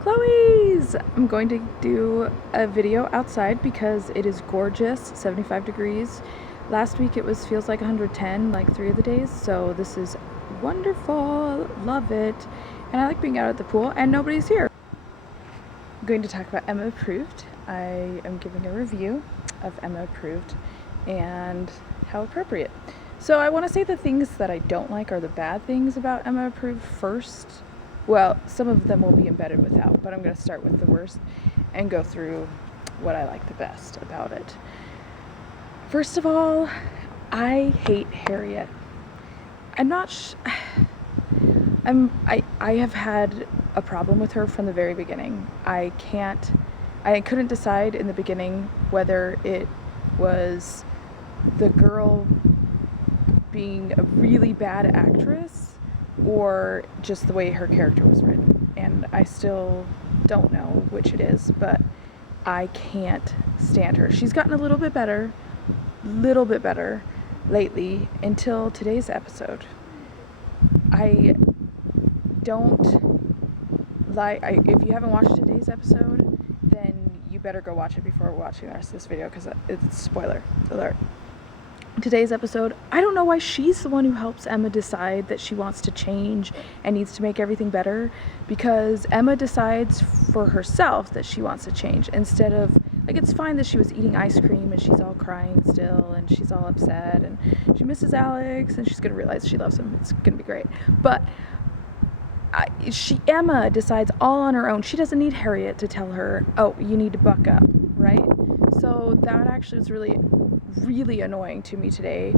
Chloe's! I'm going to do a video outside because it is gorgeous, 75 degrees. Last week it feels like 110, like 3 of the days, so this is wonderful, love it. And I like being out at the pool and nobody's here. I'm going to talk about Emma Approved. I am giving a review of Emma Approved and how appropriate. So I want to say the things that I don't like are the bad things about Emma Approved first. Well, some of them will be embedded without, but I'm going to start with the worst and go through what I like the best about it. First of all, I hate Harriet. I have had a problem with her from the very beginning. I couldn't decide in the beginning whether it was the girl being a really bad actress or just the way her character was written. And I still don't know which it is, but I can't stand her. She's gotten a little bit better lately until today's episode. I don't like, if you haven't watched today's episode, then you better go watch it before watching the rest of this video because it's spoiler alert. Today's episode, I don't know why she's the one who helps Emma decide that she wants to change and needs to make everything better, because Emma decides for herself that she wants to change instead of, like, it's fine that she was eating ice cream and she's all crying still and she's all upset and she misses Alex and she's gonna realize she loves him. It's gonna be great. But Emma decides all on her own. She doesn't need Harriet to tell her, oh, you need to buck up, right? So that actually was really annoying to me today.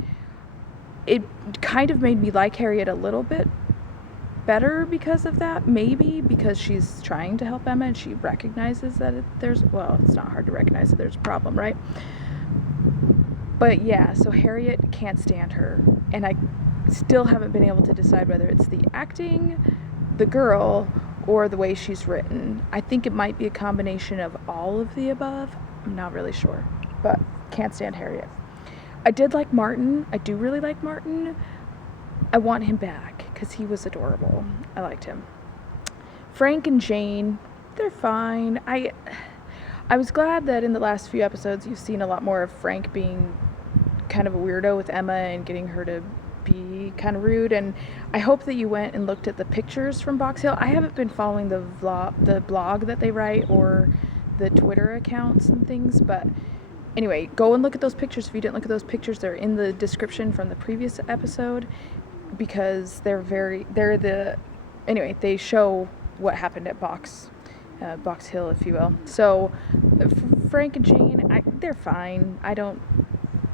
It kind of made me like Harriet a little bit better because of that, maybe because she's trying to help Emma and she recognizes that it's not hard to recognize that there's a problem, right? But yeah, so Harriet can't stand her, and I still haven't been able to decide whether it's the acting, the girl, or the way she's written. I think it might be a combination of all of the above. I'm not really sure, but can't stand Harriet. I did like Martin. I do really like Martin. I want him back because he was adorable. I liked him. Frank and Jane, they're fine. I was glad that in the last few episodes you've seen a lot more of Frank being kind of a weirdo with Emma and getting her to be kind of rude, and I hope that you went and looked at the pictures from Box Hill. I haven't been following the blog that they write or the Twitter accounts and things, but anyway, go and look at those pictures. If you didn't look at those pictures, they're in the description from the previous episode, because they show what happened at Box Hill, if you will. So Frank and Jane, they're fine.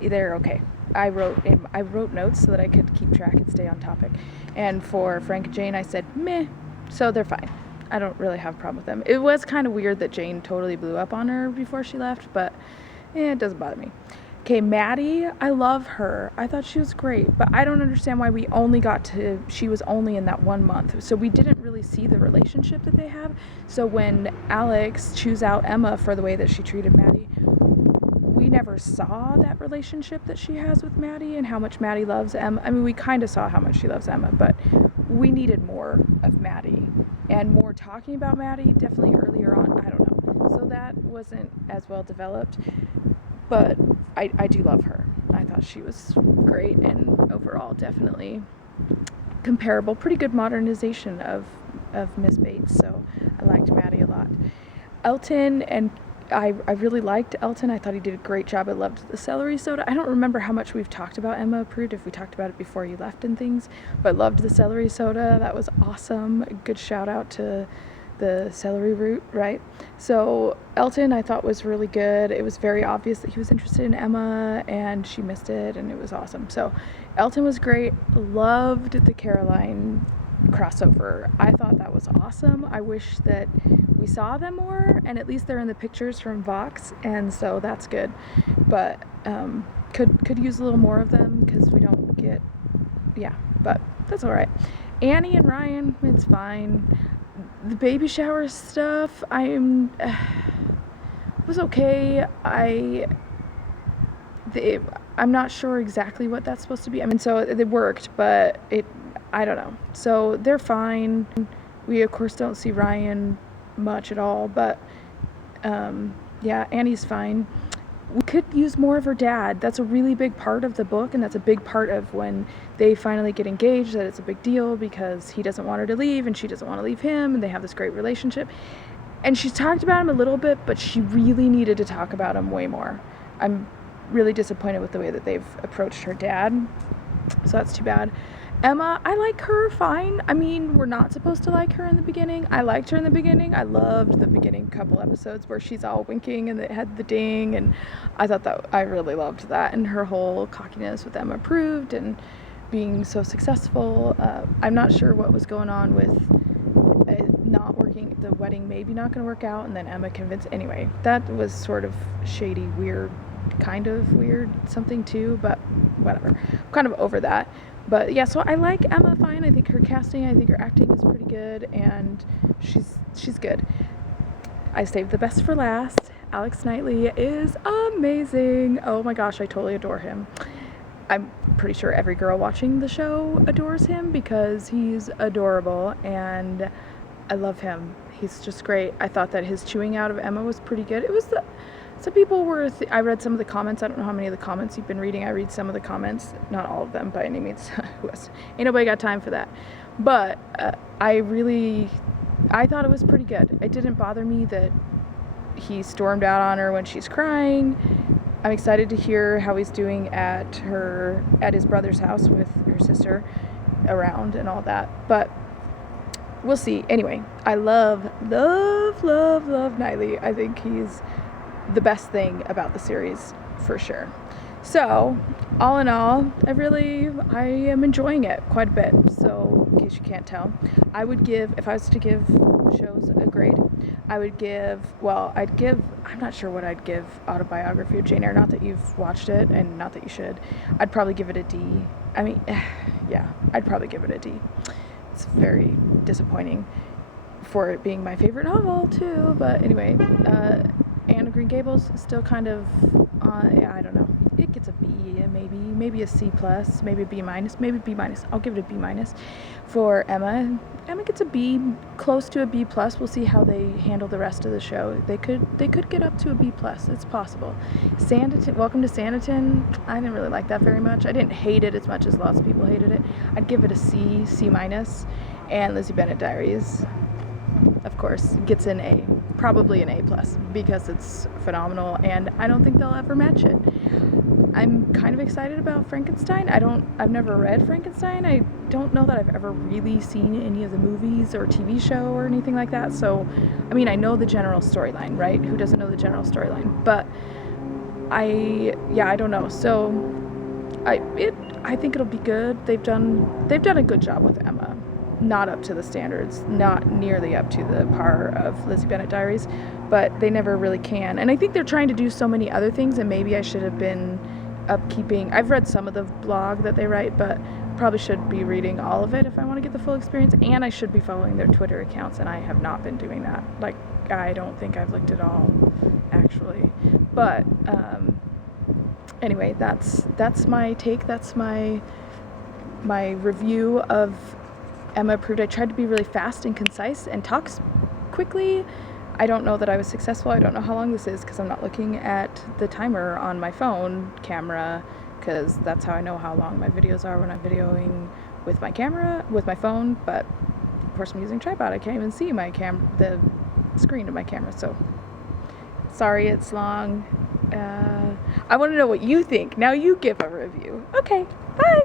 They're okay. I wrote notes so that I could keep track and stay on topic. And for Frank and Jane, I said meh. So they're fine. I don't really have a problem with them. It was kind of weird that Jane totally blew up on her before she left, but it doesn't bother me. Okay, Maddie, I love her. I thought she was great, but I don't understand why she was only in that 1 month. So we didn't really see the relationship that they have. So when Alex chews out Emma for the way that she treated Maddie, we never saw that relationship that she has with Maddie and how much Maddie loves Emma. I mean, we kind of saw how much she loves Emma, but we needed more of Maddie and more talking about Maddie, definitely earlier on. I don't know. So that wasn't as well developed, but I do love her. I thought she was great, and overall definitely comparable. Pretty good modernization of Miss Bates, so I liked Maddie a lot. Elton, and I really liked Elton. I thought he did a great job. I loved the celery soda. I don't remember how much we've talked about Emma Approved, if we talked about it before you left and things, but I loved the celery soda. That was awesome. Good shout out to the celery root, right? So Elton, I thought, was really good. It was very obvious that he was interested in Emma and she missed it, and it was awesome. So Elton was great. Loved the Caroline crossover. I thought that was awesome. I wish that we saw them more, and at least they're in the pictures from Vox, and so that's good, but could use a little more of them because we don't get, but that's all right. Annie and Ryan, it's fine. The baby shower stuff, was okay. I'm not sure exactly what that's supposed to be. I mean, so it worked, but I don't know. So they're fine. We, of course, don't see Ryan much at all, but yeah, Annie's fine. We could use more of her dad. That's a really big part of the book, and that's a big part of when they finally get engaged, that it's a big deal because he doesn't want her to leave and she doesn't want to leave him, and they have this great relationship. And she's talked about him a little bit, but she really needed to talk about him way more. I'm really disappointed with the way that they've approached her dad, so that's too bad. Emma, I like her fine. I mean, we're not supposed to like her in the beginning. I liked her in the beginning. I loved the beginning couple episodes where she's all winking and it had the ding, and I thought that I really loved that, and her whole cockiness with Emma proved and being so successful. I'm not sure what was going on with not working, the wedding maybe not going to work out, and then Emma convinced. Anyway, that was sort of shady, weird, kind of weird something too, but whatever. I'm kind of over that. But yeah, so I like Emma fine. I think her casting, I think her acting is pretty good, and she's good. I saved the best for last. Alex Knightley is amazing. Oh my gosh, I totally adore him. I'm pretty sure every girl watching the show adores him because he's adorable, and I love him. He's just great. I thought that his chewing out of Emma was pretty good. It was some people were, I read some of the comments. I don't know how many of the comments you've been reading. I read some of the comments, not all of them by any means. Ain't nobody got time for that. But I thought it was pretty good. It didn't bother me that he stormed out on her when she's crying. I'm excited to hear how he's doing at his brother's house with her sister around and all that. But we'll see. Anyway, I love Knightley. I think he's the best thing about the series for sure. So all in all, I am enjoying it quite a bit. So in case you can't tell, if I was to give shows a grade, I'm not sure what I'd give Autobiography of Jane Eyre, not that you've watched it and not that you should. I'd probably give it a D. I mean, yeah, I'd probably give it a D. It's very disappointing for it being my favorite novel too, but anyway, Anne of Green Gables is still kind of, I don't know. It gets a B, maybe a C plus, maybe a B minus, maybe B minus. I'll give it a B minus. For Emma gets a B, close to a B plus. We'll see how they handle the rest of the show. They could get up to a B plus. It's possible. Sanditon, Welcome to Sanditon. I didn't really like that very much. I didn't hate it as much as lots of people hated it. I'd give it a C minus. And Lizzie Bennet Diaries, of course, gets an A, probably an A plus, because it's phenomenal, and I don't think they'll ever match it. I'm kind of excited about Frankenstein. I've never read Frankenstein. I don't know that I've ever really seen any of the movies or TV show or anything like that. So, I mean, I know the general storyline, right? Who doesn't know the general storyline? But I don't know. So, I think it'll be good. They've done a good job with Emma. Not up to the standards, not nearly up to the par of Lizzie Bennet Diaries, but they never really can. And I think they're trying to do so many other things, and maybe I should have been upkeeping. I've read some of the blog that they write, but probably should be reading all of it if I want to get the full experience, and I should be following their Twitter accounts, and I have not been doing that. Like, I don't think I've looked at all, actually. But anyway, that's my take. That's my review of Emma Approved. I tried to be really fast and concise and talk quickly. I don't know that I was successful. I don't know how long this is because I'm not looking at the timer on my phone camera, because that's how I know how long my videos are when I'm videoing with my phone. But of course I'm using a tripod. I can't even see the screen of my camera. So sorry it's long. I want to know what you think. Now you give a review. Okay, bye.